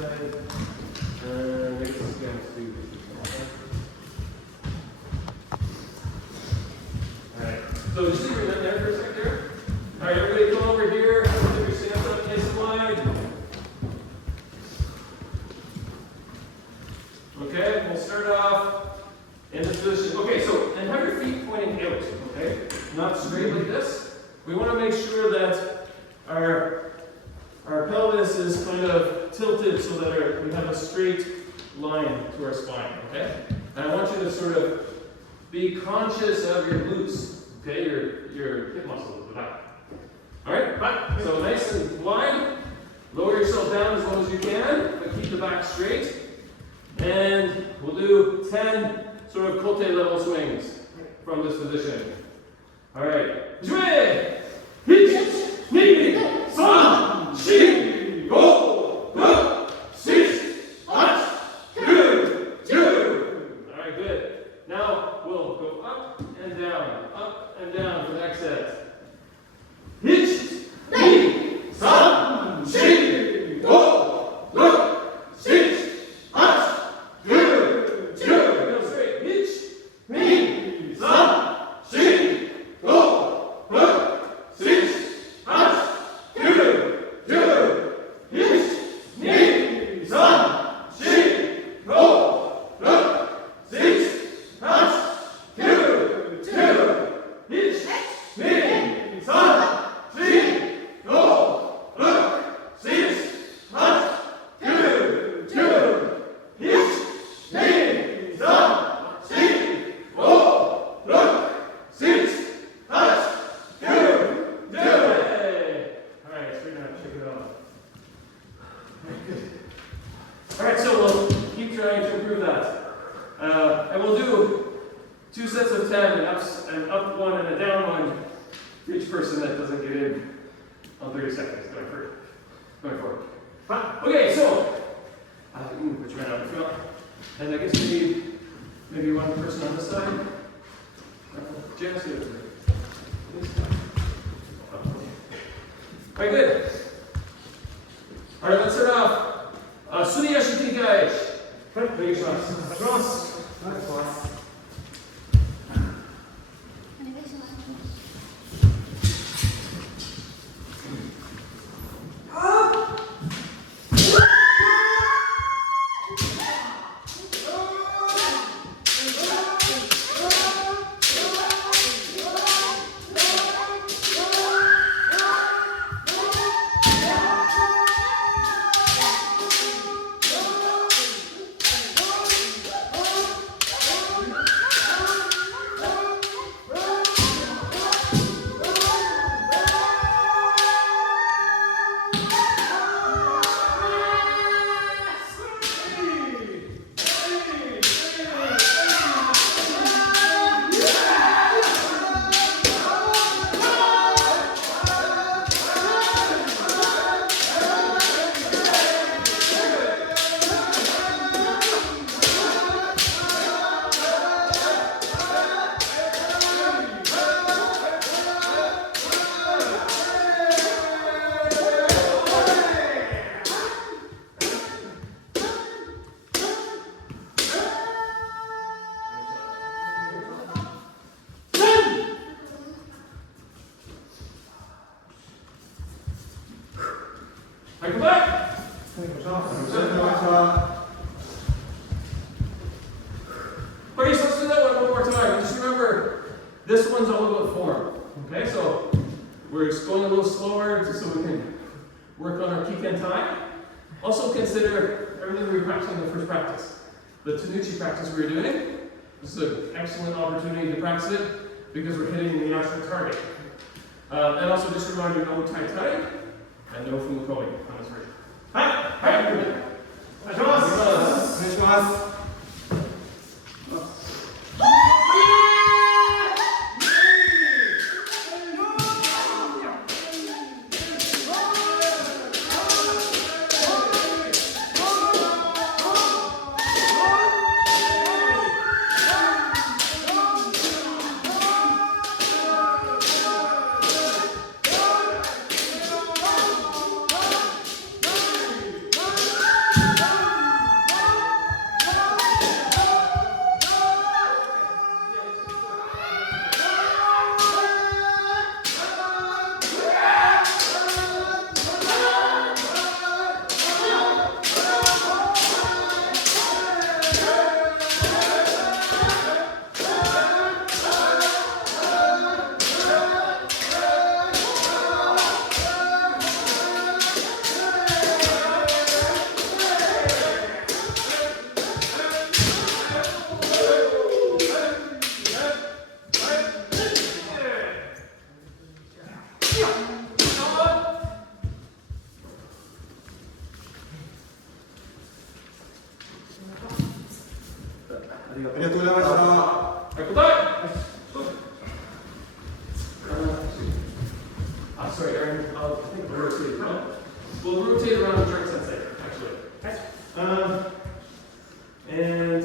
side. Make it stand too. Alright, so just leave your there for a sec there. Alright, everybody come over here. Put your stance up nice and wide. Okay, we'll start off in this position. Okay, so, and have your feet pointing out, okay? Not straight like this. We want to make sure that our pelvis is kind of tilted so that we have a straight line to our spine, okay? And I want you to sort of be conscious of your glutes, okay? Your hip muscles at the back. Alright, back. So nice and wide. Lower yourself down as low as you can, but keep the back straight. And we'll do 10 sort of Kote level swings from this position. Alright. Jouer! Hitch! Ni! San! Shi! Go! Look! Six! Hot! Two! Alright, good. Now we'll go up and down for the next set. Hitch! Ni! San! Shi! Go! Look! Six! Alright, so we'll keep trying to improve that. And we'll do 2 sets of 10, an up one and a down one for each person that doesn't get in on 30 seconds. Going forward. Okay, so put your hand out in front. And I guess we need maybe one person on this side. Janice, Alright, good. Alright, let's start off. Suni Ashiti Gaish. Come back. Okay, so let's do that one more time. Just remember, this one's all about form. Okay, so we're just going a little slower so we can work on our Kiken time. Also consider everything we were practicing in the first practice. The Tanuchi practice we were doing. This is an excellent opportunity to practice it because we're hitting the actual target. And also just a reminder, no tight tight and no full going on this version. Hi! Hi! Sorry, Aaron. I think we'll rotate around. We'll rotate around the direct sensei, actually. And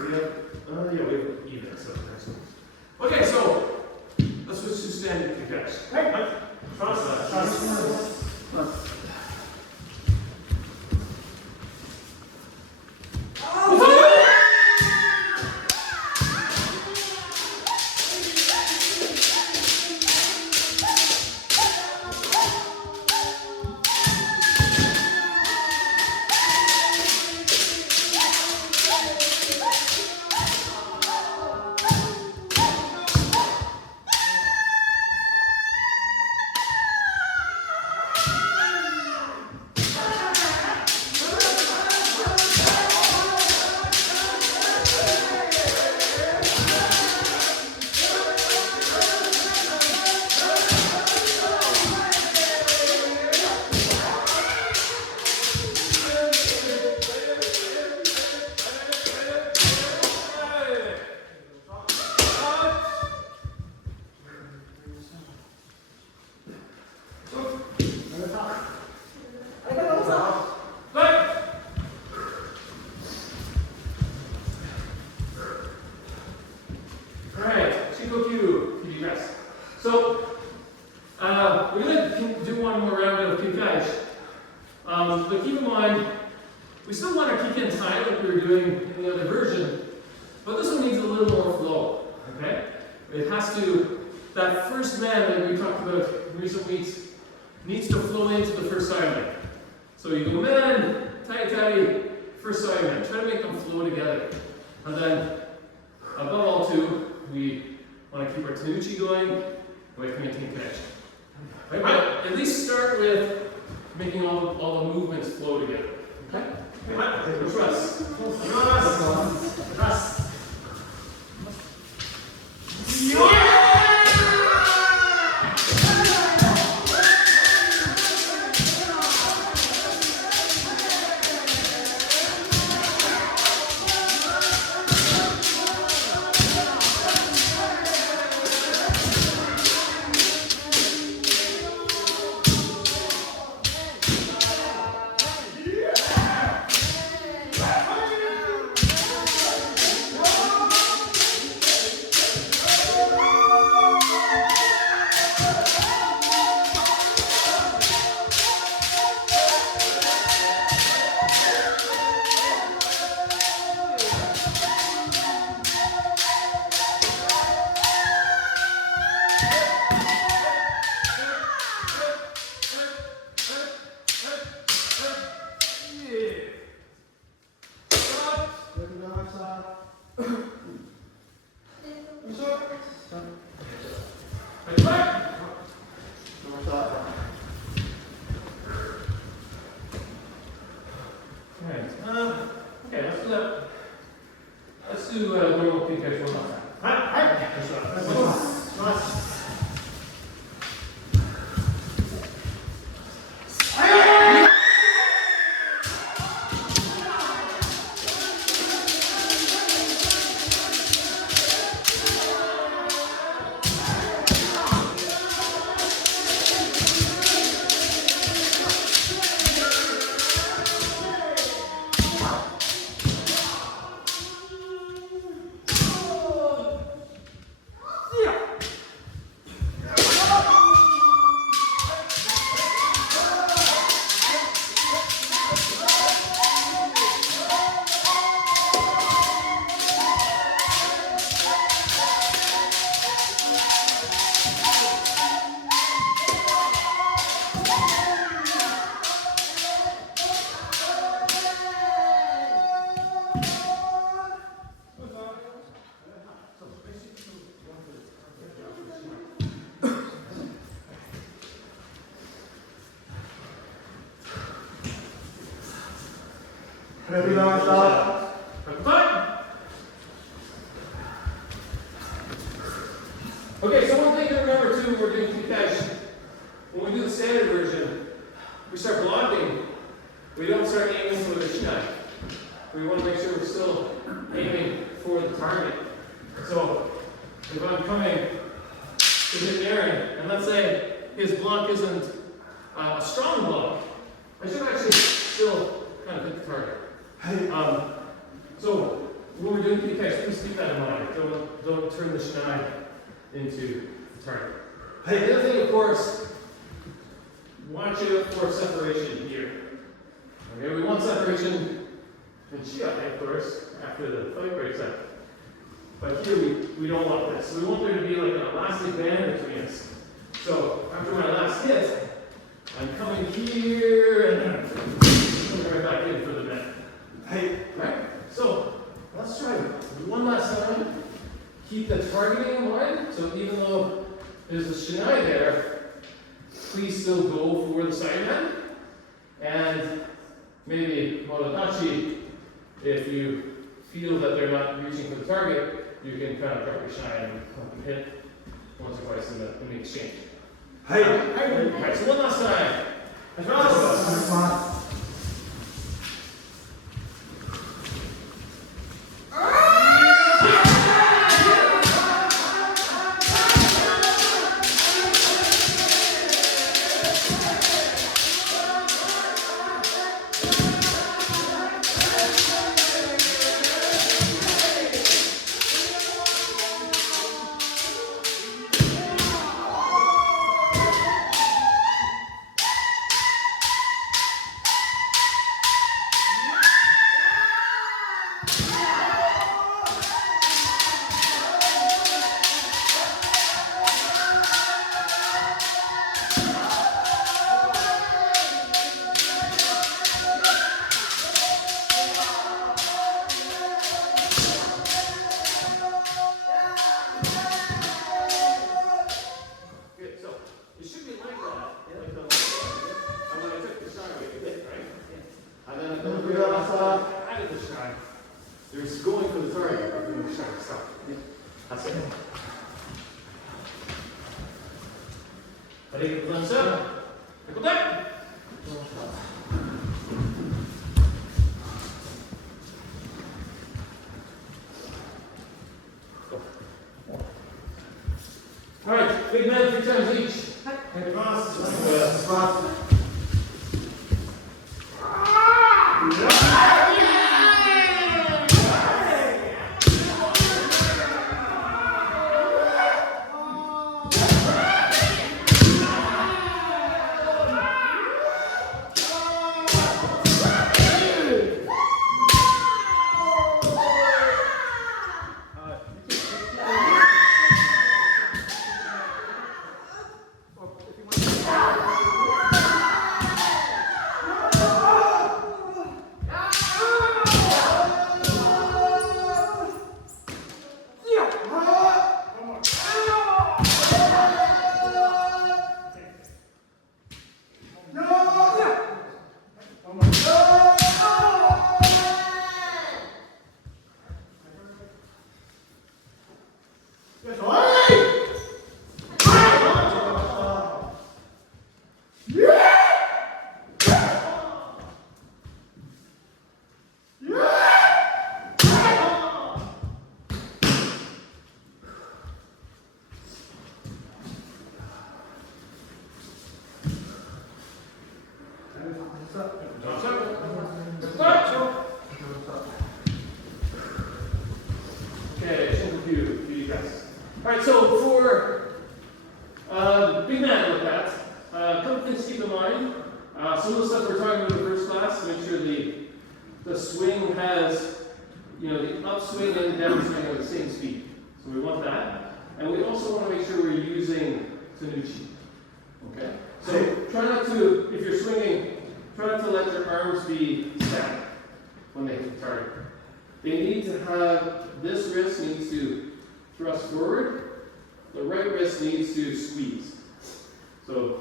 we have, yeah, we have even. So okay, so let's switch to standing kick catch. Cross. We're going to do one more round of kick-catch. But keep in mind, we still want to kick in tight like we were doing in the other version, but this one needs a little more flow, okay? It has to, that first man that we talked about in recent weeks needs to flow into the first side man. So you go man, tight, first side man. Try to make them flow together. And then, above all two, we want to keep our Tanuchi going, and we have to maintain connection. Right? But at least start with making all the movements flow together. Okay? Trust. Trust. Okay, let's do normal kick-catch one more time. Okay, so one thing to remember too when we're doing kick-catch, when we do the standard version, we start blocking, we don't start aiming for the shinai. we want to make sure we're still aiming for the target. So if I'm coming to hit Aaron, and let's say his block isn't a strong block, I should actually still kind of hit the target. So when we're doing PKs, please keep that in mind. Don't turn the Shinai into the target. The other thing, of course, watch out for separation here. Okay, we want separation in Shiai, of course, after the fight breaks out. But here we don't want this. We want there to be like an elastic band between us. So after my last hit, I'm coming here and then coming right back in for the bend. Right? So let's try one last time. Keep the targeting in mind. So even though there's a Shinai there, please still go for the side bend. And maybe Motodachi, if you feel that they're not reaching for the target, you can kind of drop your Shinai and hit once or twice in the exchange. Alright, so one last time. Across. You're just going for the target, but you're trying to stop. That's it. Ready to glance up? Go back. All right, big man 3 times each. Spot. Alright, so for big man with that, a couple things to keep in mind. Some of the stuff we're talking about in the first class, make sure the swing has, the upswing and downswing at the same speed. So we want that. And we also want to make sure we're using Tanuchi. Okay? So try not to, if you're swinging, try not to let your arms be static when they hit the target. They need to have, this wrist needs to thrust forward, the right wrist needs to squeeze. So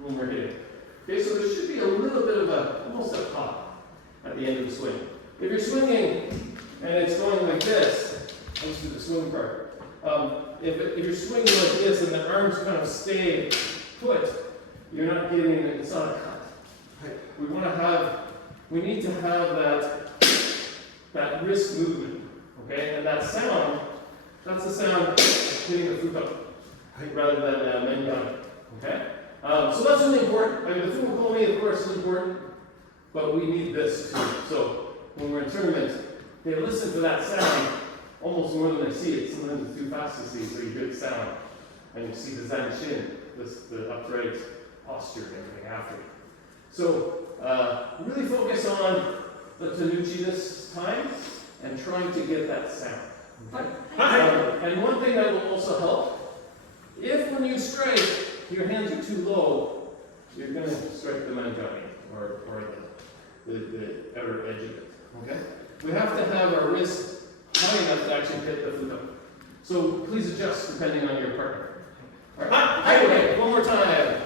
when we're hitting. Okay, so there should be a little bit of almost a pop at the end of the swing. If you're swinging and it's going like this, let's do the swing part. If you're swinging like this and the arms kind of stay put, you're not getting, it's not a cut. We need to have that that wrist movement, okay? And that sound, that's the sound of hitting the futon rather than mengan, okay? So that's really important. I mean, the fukomi, of course, is important, but we need this too. So when we're in tournament, they listen to that sound almost more than they see it. Sometimes it's too fast to see, so you hear the sound. And you see the zanshin, the upright posture and everything after it. So really focus on the tenuchi this time and trying to get that sound. Okay? And one thing that will also help, if when you strike, your hands are too low, you're going to strike the mangani or the outer edge of it. Okay? We have to have our wrist high enough to actually hit the futon. So please adjust depending on your partner. All right. Okay, one more time.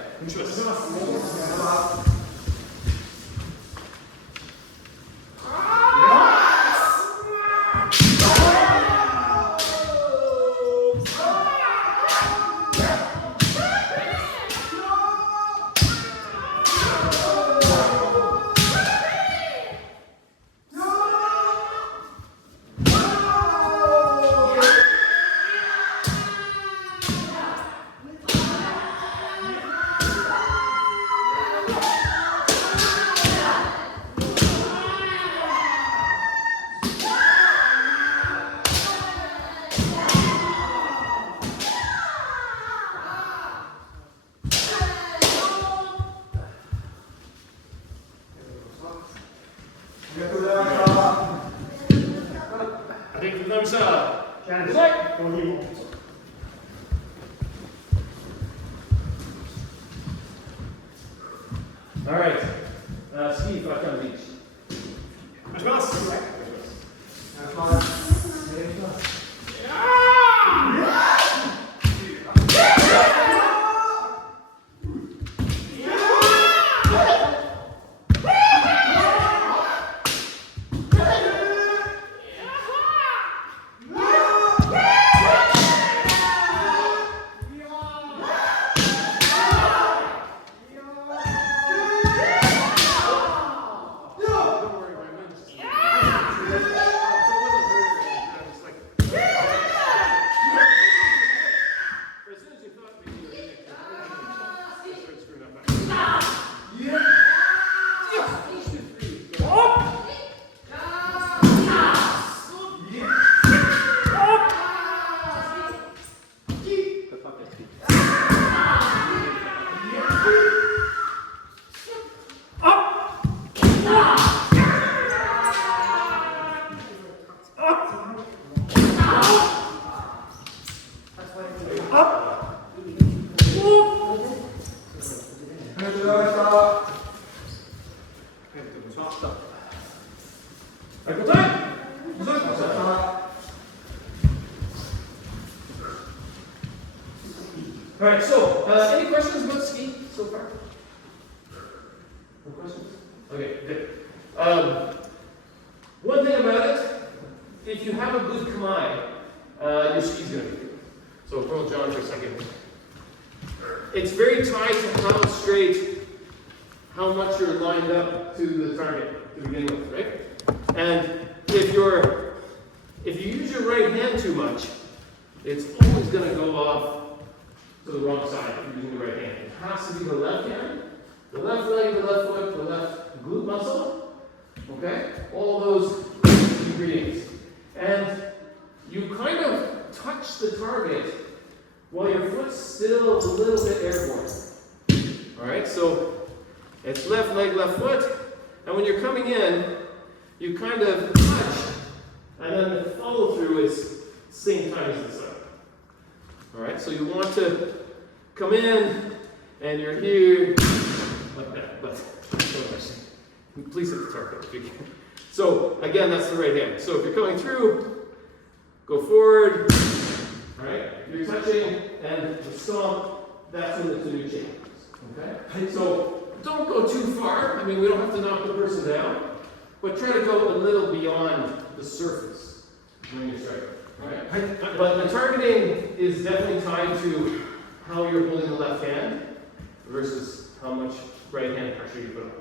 All right, Steve, back on the beach. All right, so any questions about ski so far? No questions? Okay, good. One thing about it, if you have a good kamae, your ski's going to be good. So follow John for a second. It's very tied to how straight, how much you're lined up to the target to begin with, right? And if you use your right hand too much, it's always going to go off to the wrong side if you're using the right hand. It has to be the left hand, the left leg, the left foot, the left glute muscle, okay? All those ingredients. And you kind of touch the target while your foot's still a little bit airborne. All right, so it's left leg, left foot, and when you're coming in, you kind of touch, and then the follow through is same time as the side. All right, so you want to come in, and you're here like that, but please hit the target if you can. So again, that's the right hand. So if you're coming through, go forward. All right, you're touching, and the stomp. That's when the new changes. Okay, so don't go too far. I mean, we don't have to knock the person down, but try to go a little beyond the surface when you're striking. Right. But the targeting is definitely tied to how you're holding the left hand versus how much right hand pressure you put on.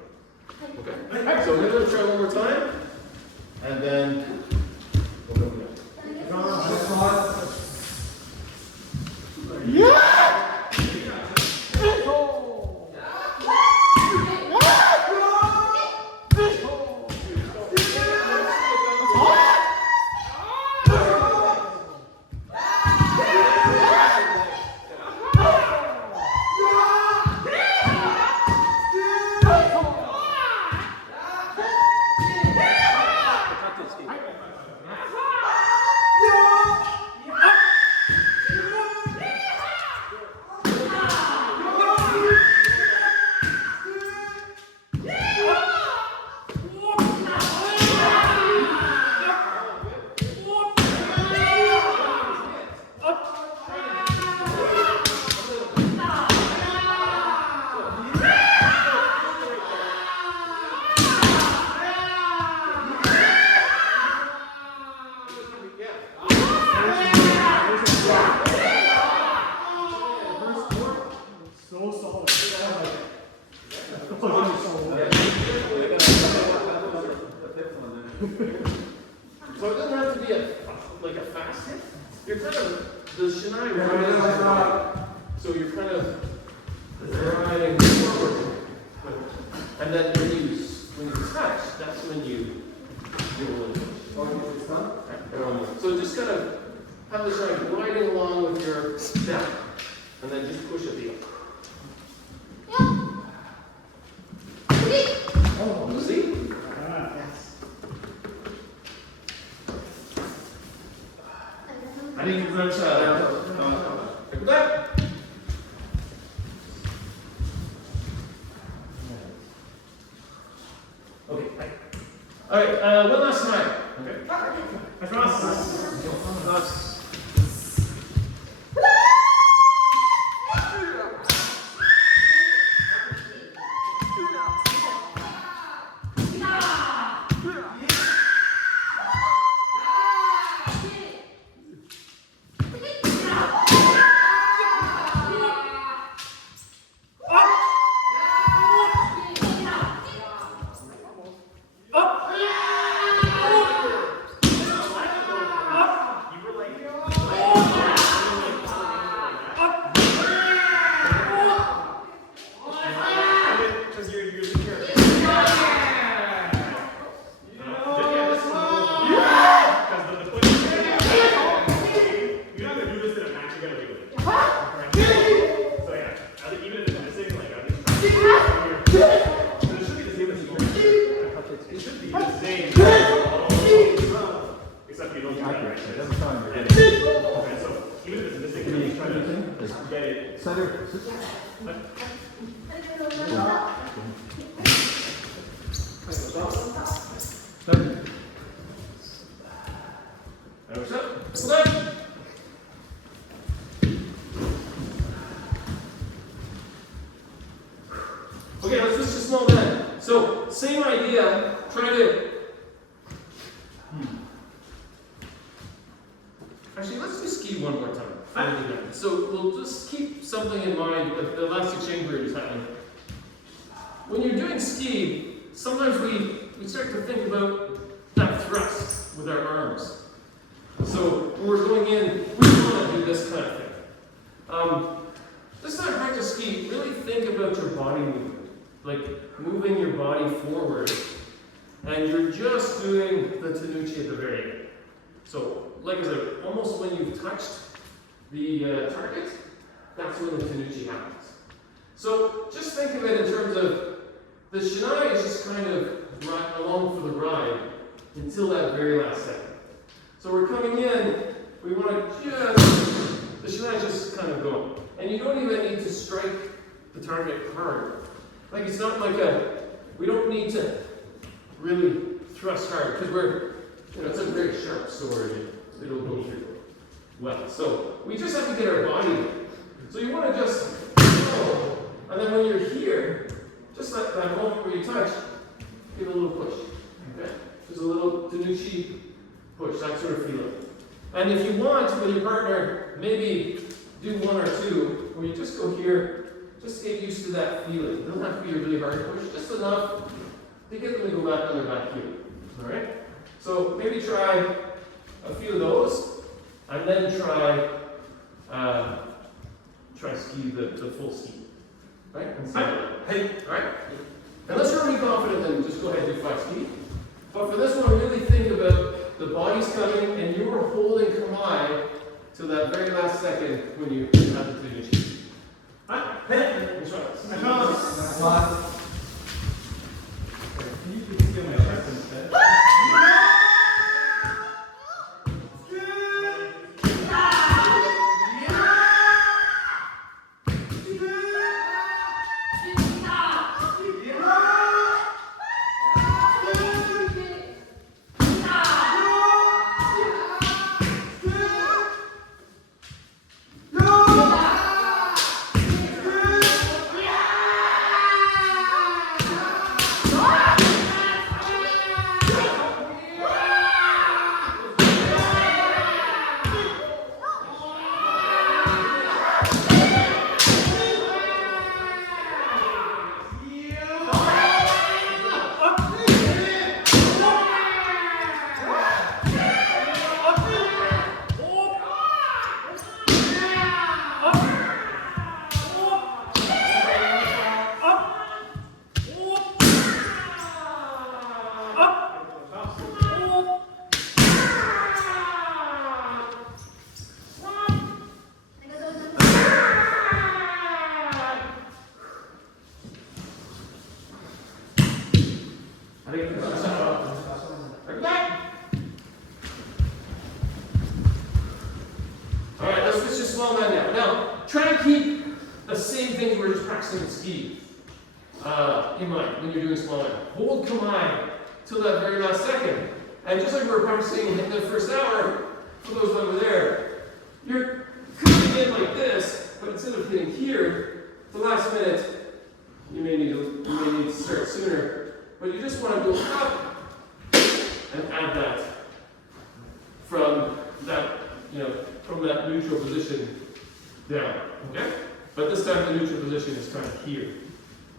Okay? So we're going to try one more time. And then we'll go from there. So solid. So it doesn't have to be like a fast hit. You're kind of the Shinai. So you're kind of riding forward, and then when you touch, that's when you do a little push. So just kind of have the Shinai gliding along with your step, and then just push at the end. Oh, see? I didn't even notice that. Look at that. Okay. All right. One last time. Okay. Across. Okay, let's switch to small bend. So, same idea, try to... Actually, let's do ski one more time. So, we'll just keep something in mind with the elastic chamber is happening. When you're doing ski, sometimes we start to think about that thrust with our arms. So, when we're going in, we want to do this kind of thing. This time practice ski, really think about your body movement. Like moving your body forward, and you're just doing the Tanuchi at the very end. So, like I said, almost when you've touched the target, that's when the Tanuchi happens. So, just think of it in terms of the Shinai is just kind of along for the ride until that very last second. So, we're coming in, we want to the Shinai is just kind of going. And you don't even need to strike the target hard. Like it's not like we don't need to really thrust hard because it's a very sharp sword and it'll go through well. So we just have to get our body in. So you want to just go, and then when you're here, just like that moment where you touch, give a little push. Okay? Just a little Tanuchi push, that sort of feeling. And if you want with your partner, maybe do one or two where you just go here. Just get used to that feeling. It doesn't have to be a really hard push, just enough to get them to go back on their back heel. Alright? So maybe try a few of those, and then try ski the full ski, right? And so, hey, all right. Unless you're really confident, then just go ahead and do 5 ski. But for this one, really think about the body's coming, and you are holding kamae till that very last second when you have to do your ski. All right, hey, let's try this. Can you please steal my chest instead? Alright, let's switch to small man now. Now, try to keep the same things we were just practicing with ski in mind when you're doing small man. Hold kamae till that very last second. And just like we were practicing in the first hour, for those over there, you're coming in like this, but instead of hitting here, the last minute, you may need to start sooner. But you just want to go up and add that from that, from that neutral position down, okay? But this time the neutral position is kind of here.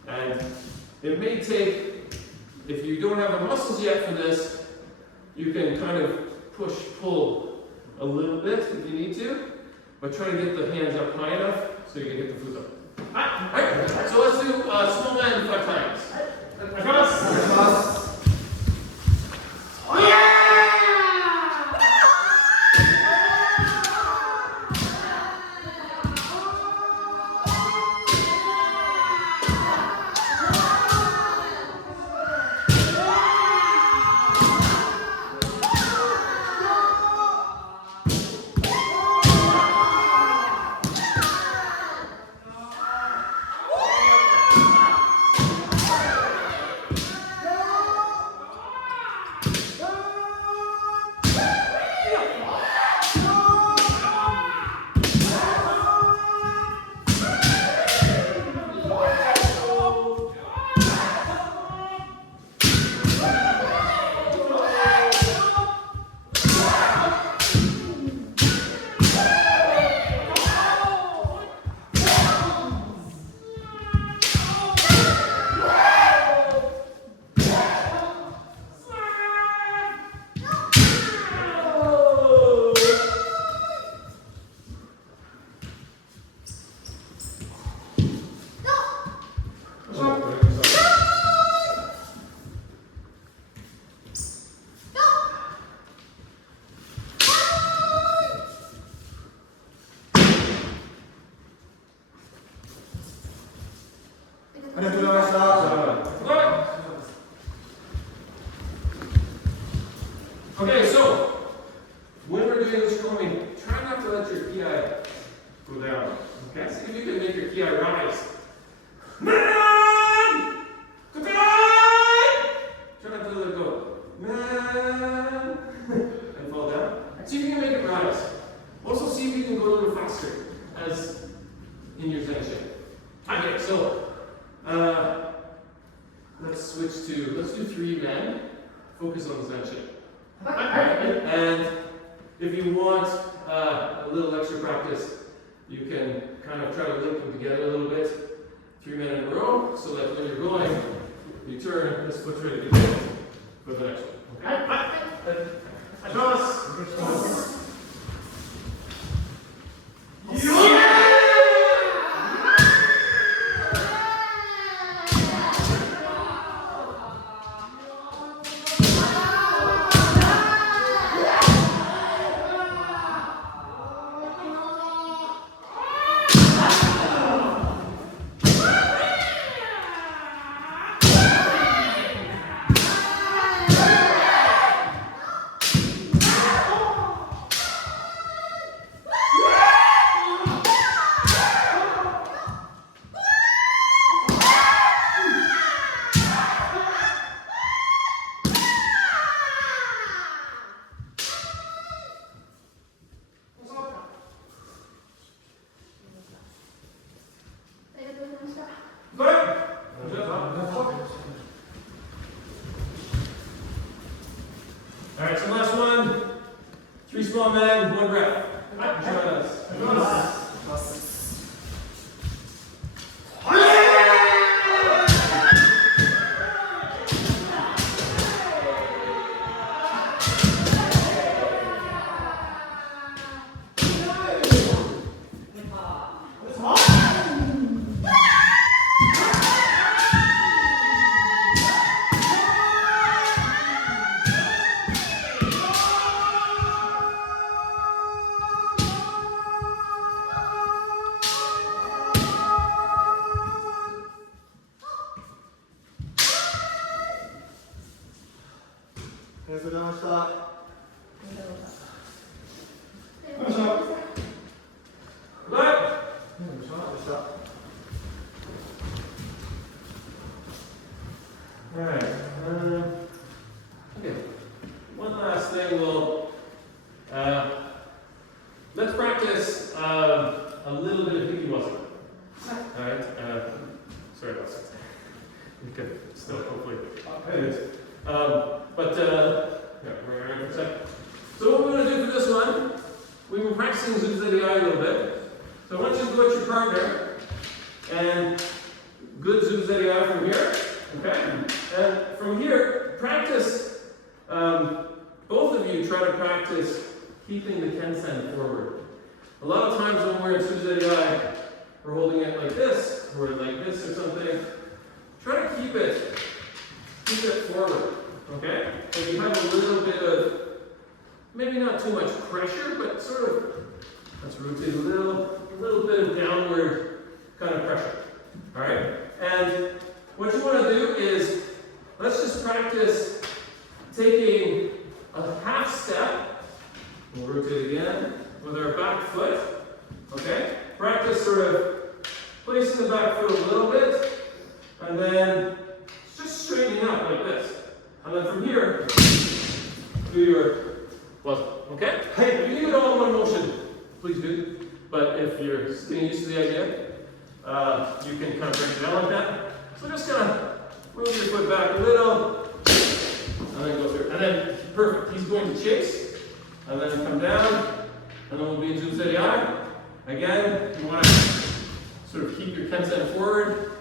And it may take, if you don't have the muscles yet for this, you can kind of push, pull a little bit if you need to, but try to get the hands up high enough so you can get the foot up. Alright, so let's do small man 5 times. Across. Okay, so when we're doing this rowing, try not to let your ki go down. Okay, see if you can make your ki rise. Man! Goodbye! Try not to let it go. Man! And fall down. See if you can make it rise. Also see if you can go a little faster as in your Zen shape. Okay, so let's do 3 men. Focus on the Zen shape. And if you want a little extra practice, you can kind of try to link them together a little bit. 3 men in a row, so that when you're going, you turn, this foot's ready to go for the next one. Okay? All right, so last one. 3 small men, 1 breath. Join us. Alright, okay. One last thing, let's practice a little bit of Hickey Wasn't. Alright, sorry about that. You can still hopefully. Yeah, we're ready for a second. So what we're going to do for this one, we've been practicing Zuzeri a little bit. So I want you to go at your partner and good Zuzeri from here. Okay? And from here, practice, both of you try to practice keeping the Kensen forward. A lot of times when we're in Suzeri, we're holding it like this, or like this or something. Try to keep it forward. Okay? And you have a little bit of, maybe not too much pressure, but sort of, let's rotate a little bit of downward kind of pressure. Alright? And what you want to do is, let's just practice taking a half step. We'll rotate again with our back foot. Okay? Practice sort of placing the back foot a little bit, and then just straightening up like this. And then from here, do your wasn't. Okay? Hey, if you do it all in one motion, please do. But if you're getting used to the idea, you can kind of break it down like that. So just kind of move your foot back a little, and then go through. And then, perfect, he's going to chase, and then come down, and then we'll be in Zuzeri. Again, you want to sort of keep your Kensen forward,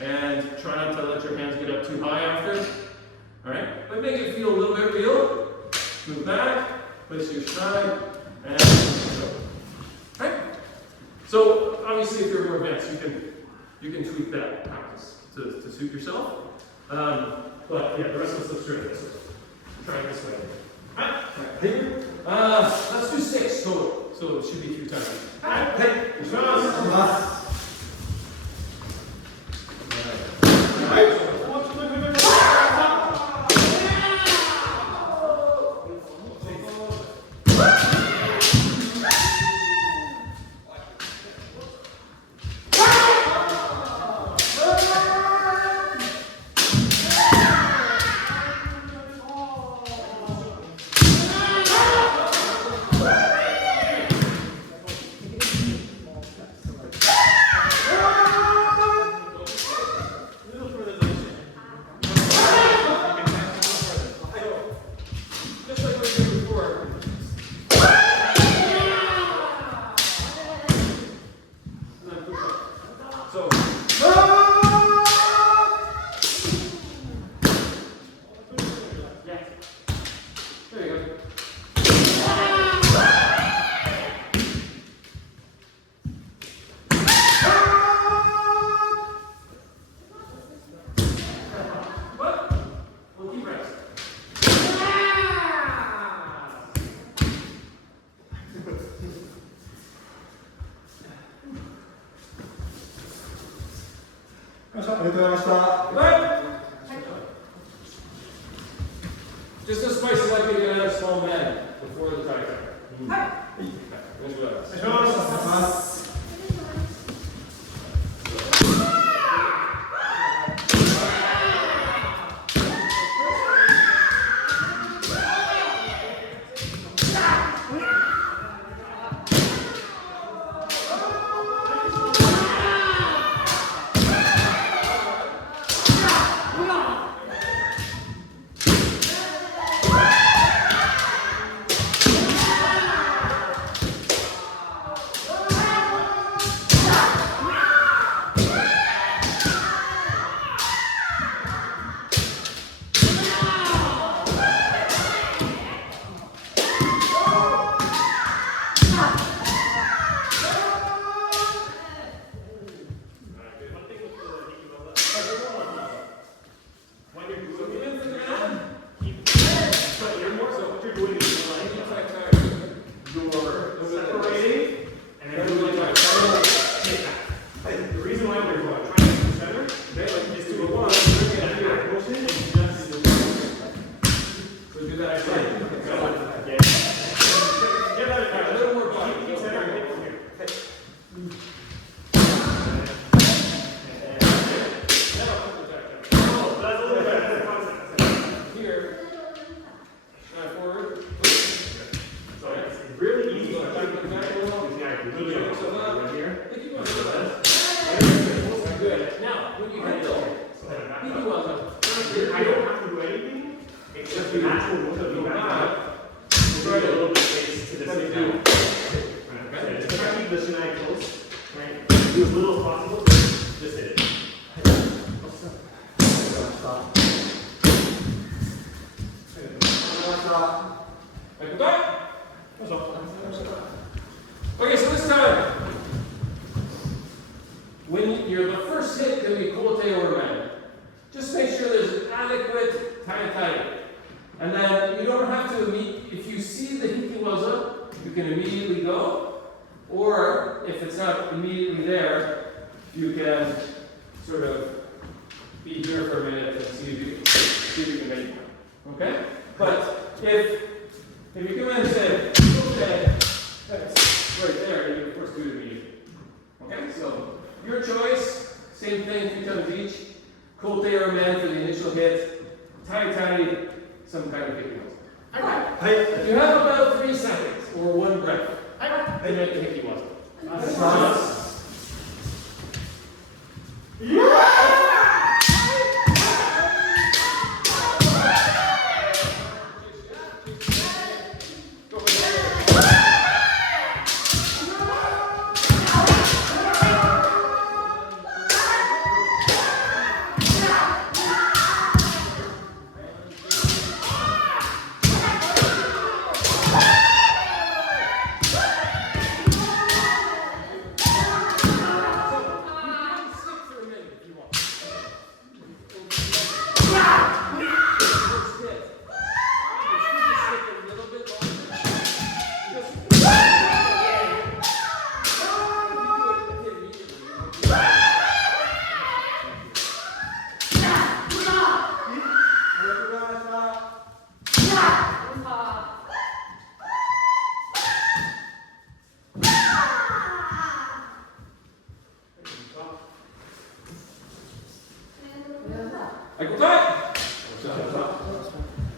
and try not to let your hands get up too high after. Alright? But make it feel a little bit real. Move back, place your stride, and go. Alright? So, obviously, if you're more advanced, you can tweak that practice to suit yourself. But yeah, the rest of us let's try this. Try it this way. Alright? Let's do 6 total. So it should be 3 times. Alright. Just as spicy like we did a small man before the tiger. Hikiwaza. I don't have to do anything except the natural look of the back. Try A to little bit space to the What do you side. do? Right. Just try to keep the shinai close. Right. Do as little as possible. Just hit it. Like that? Okay, so this time, when you're the first hit can be kote or man. Just make sure there's an adequate tai. And then you don't have to if you see the hikiwaza, you can immediately go. Or if it's not immediately there, you can sort of be here for a minute and see if you can make it. Okay? But if you come in and say, okay, that's right there, you of course do it immediately. Okay? So your choice, same thing, 3 times each. Kote or man for the initial hit. Tai, some kind of hikiwaza. You have about 3 seconds or 1 breath to make the hikiwaza.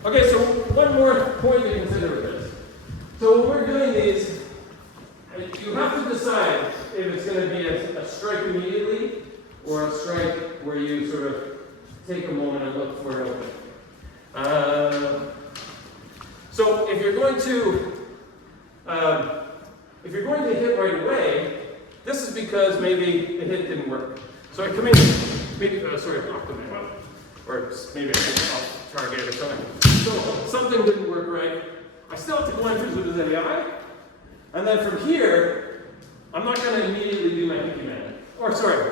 Okay, so one more point to consider with this. So when we're doing these, you have to decide if it's going to be a strike immediately or a strike where you sort of take a moment and look for it open. So if you're going to hit right away, this is because maybe the hit didn't work. So I come in, maybe off the man, or maybe I hit off target or something. So something didn't work right. I still have to go in for Zubazai. And then from here, I'm not going to immediately do my Hiki Man. Or sorry,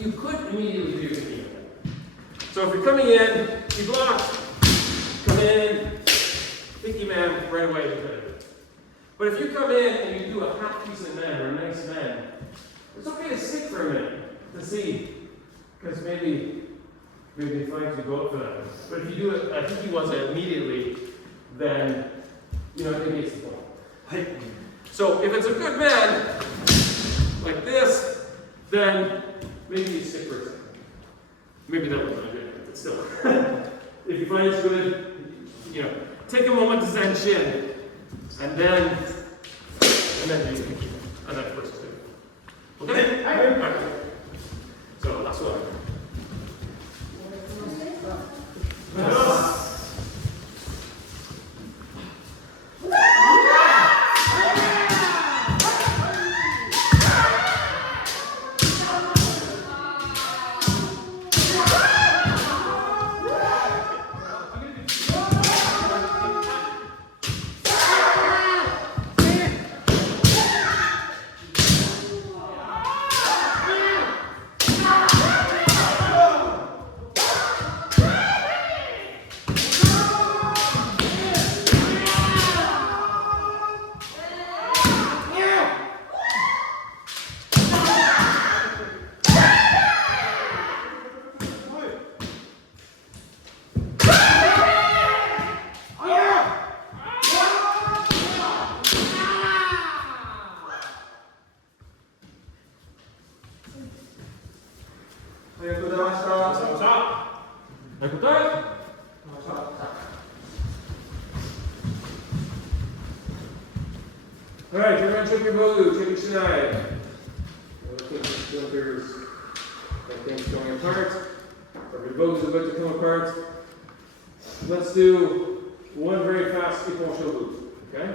you could immediately do your Hiki Man. So if you're coming in, you block, come in, Hiki Man right away. You're good. But if you come in and you do a half decent man or a nice man, it's okay to sit for a minute to see, because maybe they find you go up for that. But if you do it, I think he was immediately, then it negates the point. So if it's a good man, like this, then maybe you stick for a second. Maybe that wasn't a good, but still. If you find it's good, take a moment to zen shin, and then you can keep it. And then first two. Okay? Okay. So that's what Alright, everyone check your Bolu, check your Shinai. Filters, that thing's going apart. boat is about to come apart. Let's do one very fast Ippon move. Okay?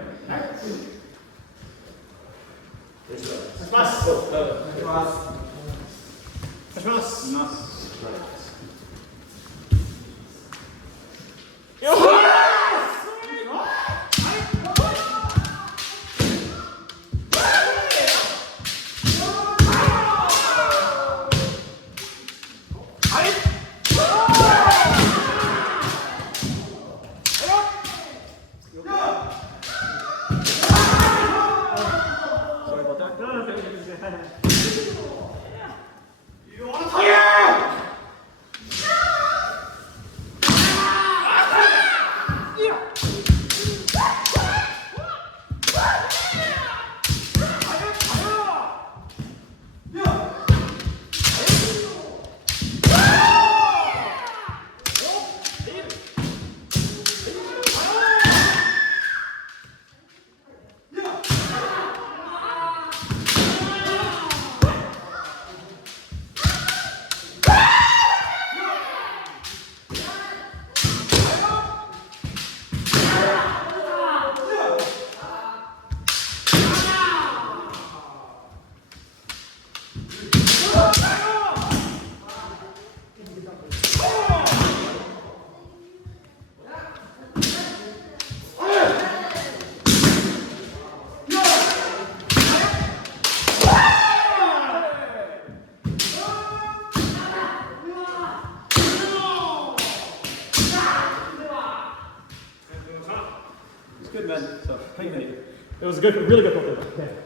It's good, man. So, thank you. It was good, really good.